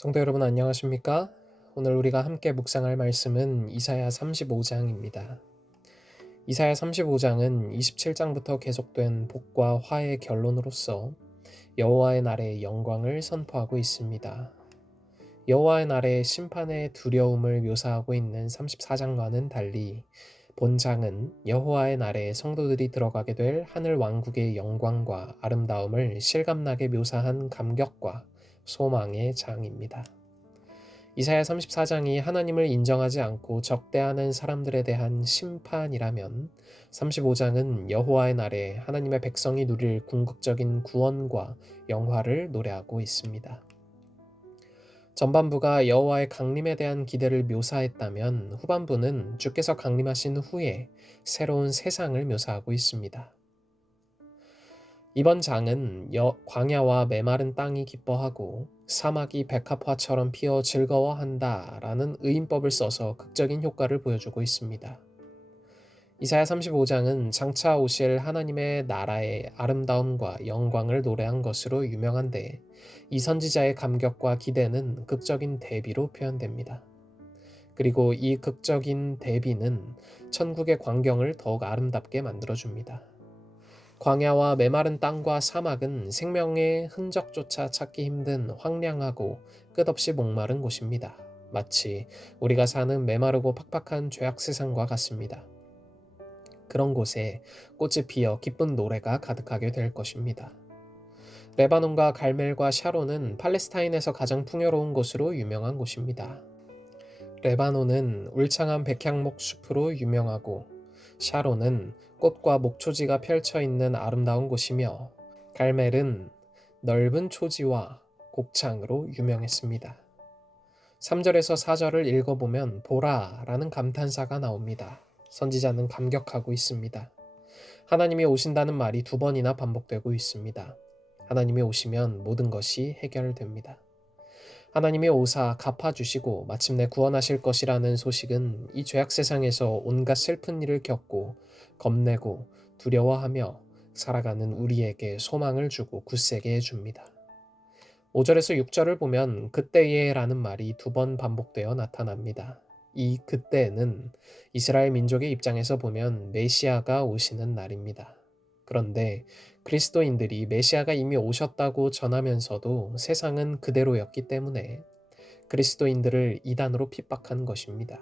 성도 여러분 안녕하십니까? 오늘 우리가 함께 묵상할 말씀은 이사야 35장입니다. 이사야 35장은 27장부터 계속된 복과 화의 결론으로서 여호와의 날의 영광을 선포하고 있습니다. 여호와의 날의 심판의 두려움을 묘사하고 있는 34장과는 달리 본장은 여호와의 날에 성도들이 들어가게 될 하늘 왕국의 영광과 아름다움을 실감나게 묘사한 감격과 소망의 장입니다. 이사야 34장이 하나님을 인정하지 않고 적대하는 사람들에 대한 심판이라면 35장은 여호와의 날에 하나님의 백성이 누릴 궁극적인 구원과 영화를 노래하고 있습니다. 전반부가 여호와의 강림에 대한 기대를 묘사했다면 후반부는 주께서 강림하신 후에 새로운 세상을 묘사하고 있습니다. 이번 장은 광야와 메마른 땅이 기뻐하고 사막이 백합화처럼 피어 즐거워한다라는 의인법을 써서 극적인 효과를 보여주고 있습니다. 이사야 35장은 장차 오실 하나님의 나라의 아름다움과 영광을 노래한 것으로 유명한데 이 선지자의 감격과 기대는 극적인 대비로 표현됩니다. 그리고 이 극적인 대비는 천국의 광경을 더욱 아름답게 만들어줍니다. 광야와 메마른 땅과 사막은 생명의 흔적조차 찾기 힘든 황량하고 끝없이 목마른 곳입니다. 마치 우리가 사는 메마르고 팍팍한 죄악 세상과 같습니다. 그런 곳에 꽃이 피어 기쁜 노래가 가득하게 될 것입니다. 레바논과 갈멜과 샤론은 팔레스타인에서 가장 풍요로운 곳으로 유명한 곳입니다. 레바논은 울창한 백향목 숲으로 유명하고 샤론은 꽃과 목초지가 펼쳐 있는 아름다운 곳이며 갈멜은 넓은 초지와 곡창으로 유명했습니다. 3절에서 4절을 읽어보면 보라라는 감탄사가 나옵니다. 선지자는 감격하고 있습니다. 하나님이 오신다는 말이 2번이나 반복되고 있습니다. 하나님이 오시면 모든 것이 해결됩니다. 하나님이 오사 갚아주시고 마침내 구원하실 것이라는 소식은 이 죄악 세상에서 온갖 슬픈 일을 겪고 겁내고 두려워하며 살아가는 우리에게 소망을 주고 굳세게 해줍니다. 5절에서 6절을 보면 그때에 라는 말이 2번 반복되어 나타납니다. 이 그때는 이스라엘 민족의 입장에서 보면 메시아가 오시는 날입니다. 그런데 그리스도인들이 메시아가 이미 오셨다고 전하면서도 세상은 그대로였기 때문에 그리스도인들을 이단으로 핍박한 것입니다.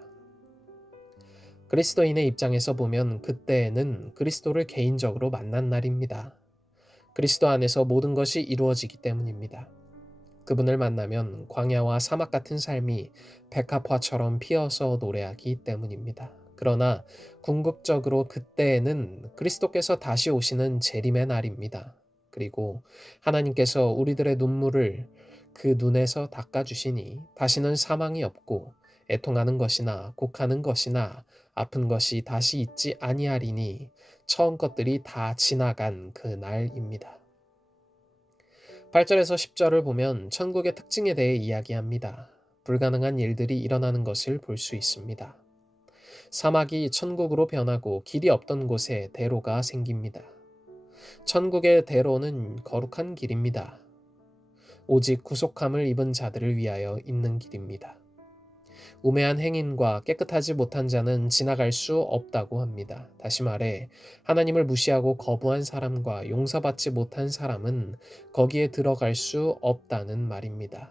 그리스도인의 입장에서 보면 그때에는 그리스도를 개인적으로 만난 날입니다. 그리스도 안에서 모든 것이 이루어지기 때문입니다. 그분을 만나면 광야와 사막 같은 삶이 백합화처럼 피어서 노래하기 때문입니다. 그러나 궁극적으로 그때에는 그리스도께서 다시 오시는 재림의 날입니다. 그리고 하나님께서 우리들의 눈물을 그 눈에서 닦아주시니 다시는 사망이 없고 애통하는 것이나 곡하는 것이나 아픈 것이 다시 있지 아니하리니 처음 것들이 다 지나간 그 날입니다. 8절에서 10절을 보면 천국의 특징에 대해 이야기합니다. 불가능한 일들이 일어나는 것을 볼 수 있습니다. 사막이 천국으로 변하고 길이 없던 곳에 대로가 생깁니다. 천국의 대로는 거룩한 길입니다. 오직 구속함을 입은 자들을 위하여 있는 길입니다. 우매한 행인과 깨끗하지 못한 자는 지나갈 수 없다고 합니다. 다시 말해 하나님을 무시하고 거부한 사람과 용서받지 못한 사람은 거기에 들어갈 수 없다는 말입니다.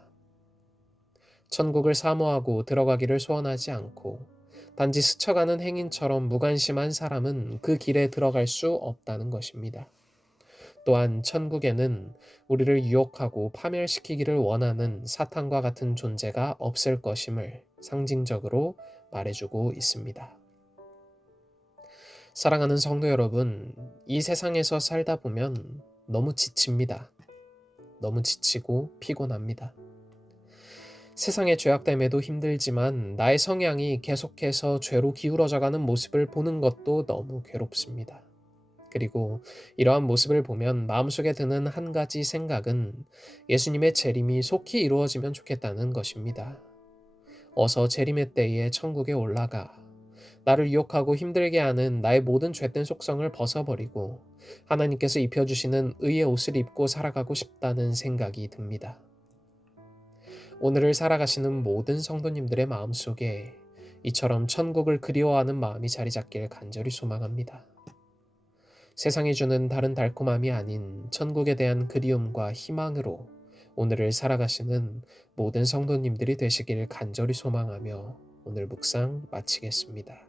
천국을 사모하고 들어가기를 소원하지 않고 단지 스쳐가는 행인처럼 무관심한 사람은 그 길에 들어갈 수 없다는 것입니다. 또한 천국에는 우리를 유혹하고 파멸시키기를 원하는 사탄과 같은 존재가 없을 것임을 상징적으로 말해주고 있습니다. 사랑하는 성도 여러분, 이 세상에서 살다 보면 너무 지칩니다. 너무 지치고 피곤합니다. 세상의 죄악됨에도 힘들지만 나의 성향이 계속해서 죄로 기울어져가는 모습을 보는 것도 너무 괴롭습니다. 그리고 이러한 모습을 보면 마음속에 드는 한 가지 생각은 예수님의 재림이 속히 이루어지면 좋겠다는 것입니다. 어서 재림의 때에 천국에 올라가 나를 유혹하고 힘들게 하는 나의 모든 죄된 속성을 벗어버리고 하나님께서 입혀주시는 의의 옷을 입고 살아가고 싶다는 생각이 듭니다. 오늘을 살아가시는 모든 성도님들의 마음속에 이처럼 천국을 그리워하는 마음이 자리 잡길 간절히 소망합니다. 세상이 주는 다른 달콤함이 아닌 천국에 대한 그리움과 희망으로 오늘을 살아가시는 모든 성도님들이 되시길 간절히 소망하며 오늘 묵상 마치겠습니다.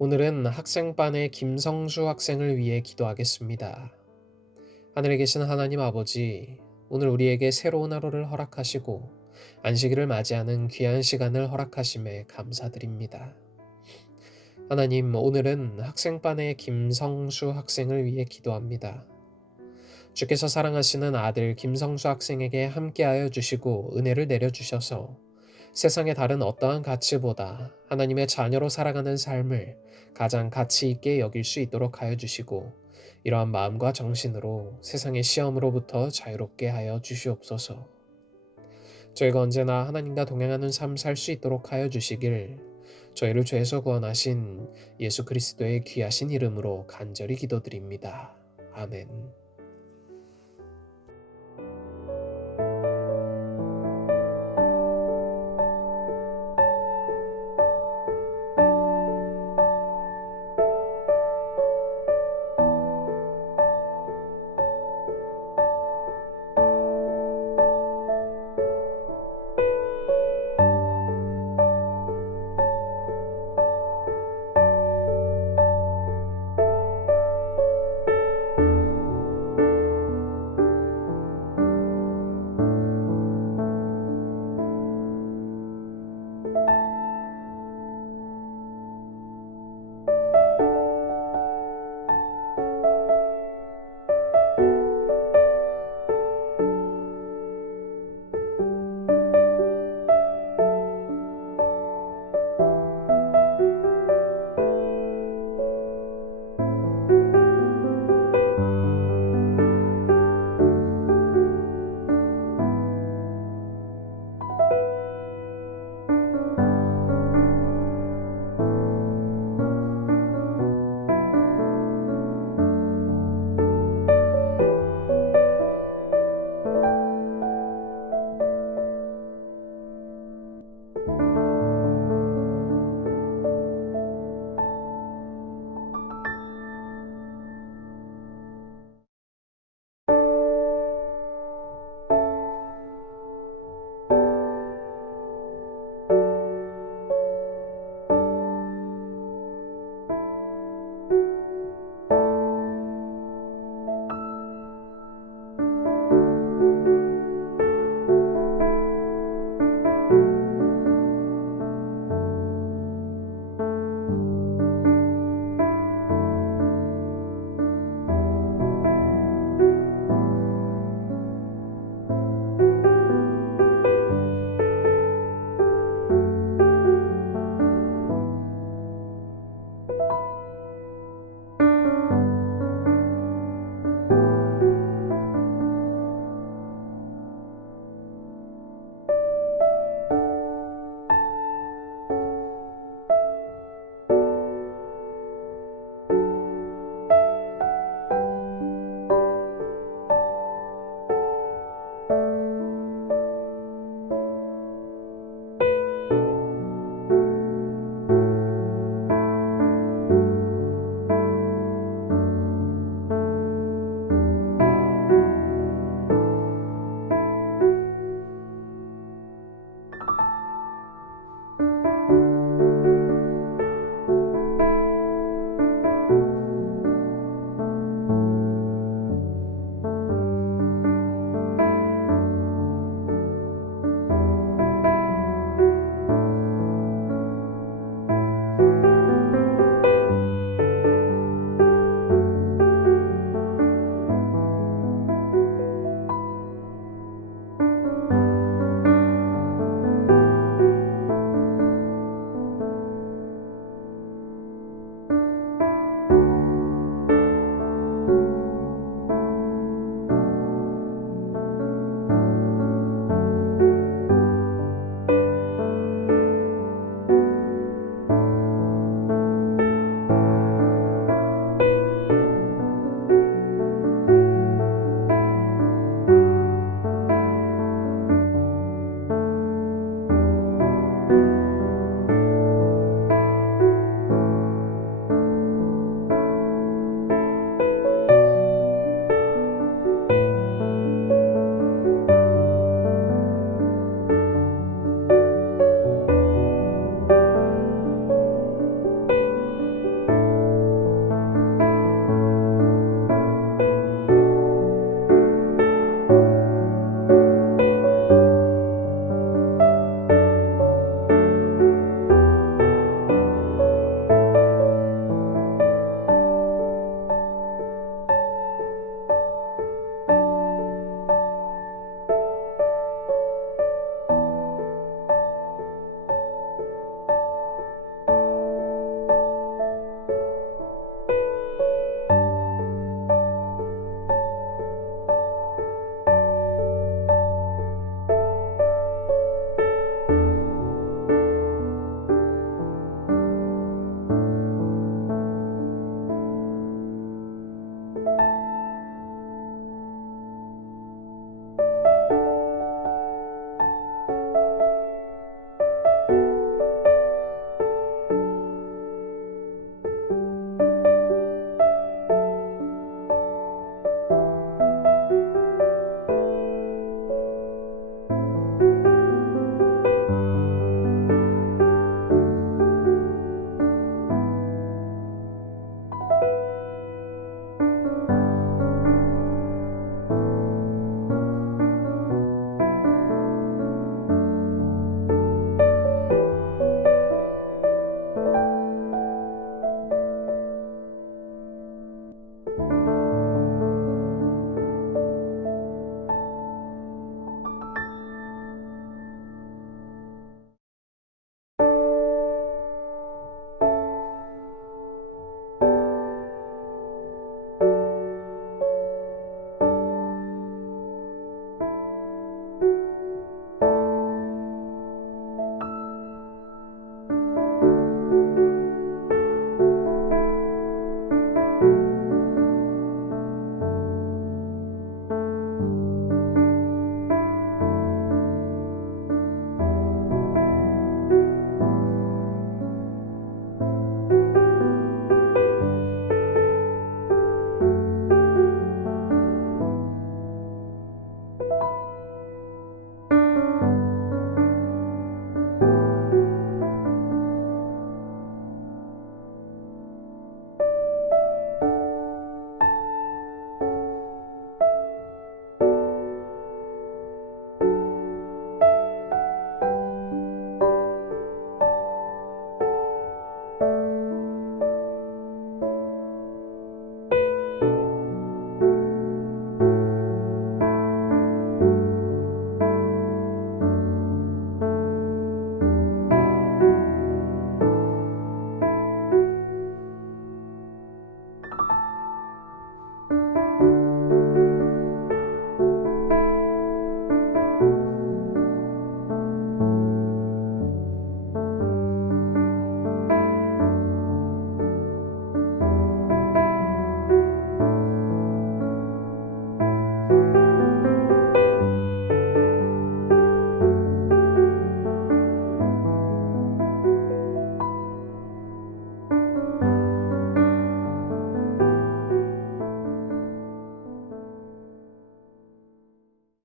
오늘은 학생반의 김성수 학생을 위해 기도하겠습니다. 하늘에 계신 하나님 아버지, 오늘 우리에게 새로운 하루를 허락하시고 안식일을 맞이하는 귀한 시간을 허락하심에 감사드립니다. 하나님, 오늘은 학생반의 김성수 학생을 위해 기도합니다. 주께서 사랑하시는 아들 김성수 학생에게 함께하여 주시고 은혜를 내려주셔서 세상의 다른 어떠한 가치보다 하나님의 자녀로 살아가는 삶을 가장 가치 있게 여길 수 있도록 하여 주시고 이러한 마음과 정신으로 세상의 시험으로부터 자유롭게 하여 주시옵소서. 저희가 언제나 하나님과 동행하는 삶 살 수 있도록 하여 주시길 저희를 죄에서 구원하신 예수 그리스도의 귀하신 이름으로 간절히 기도드립니다. 아멘.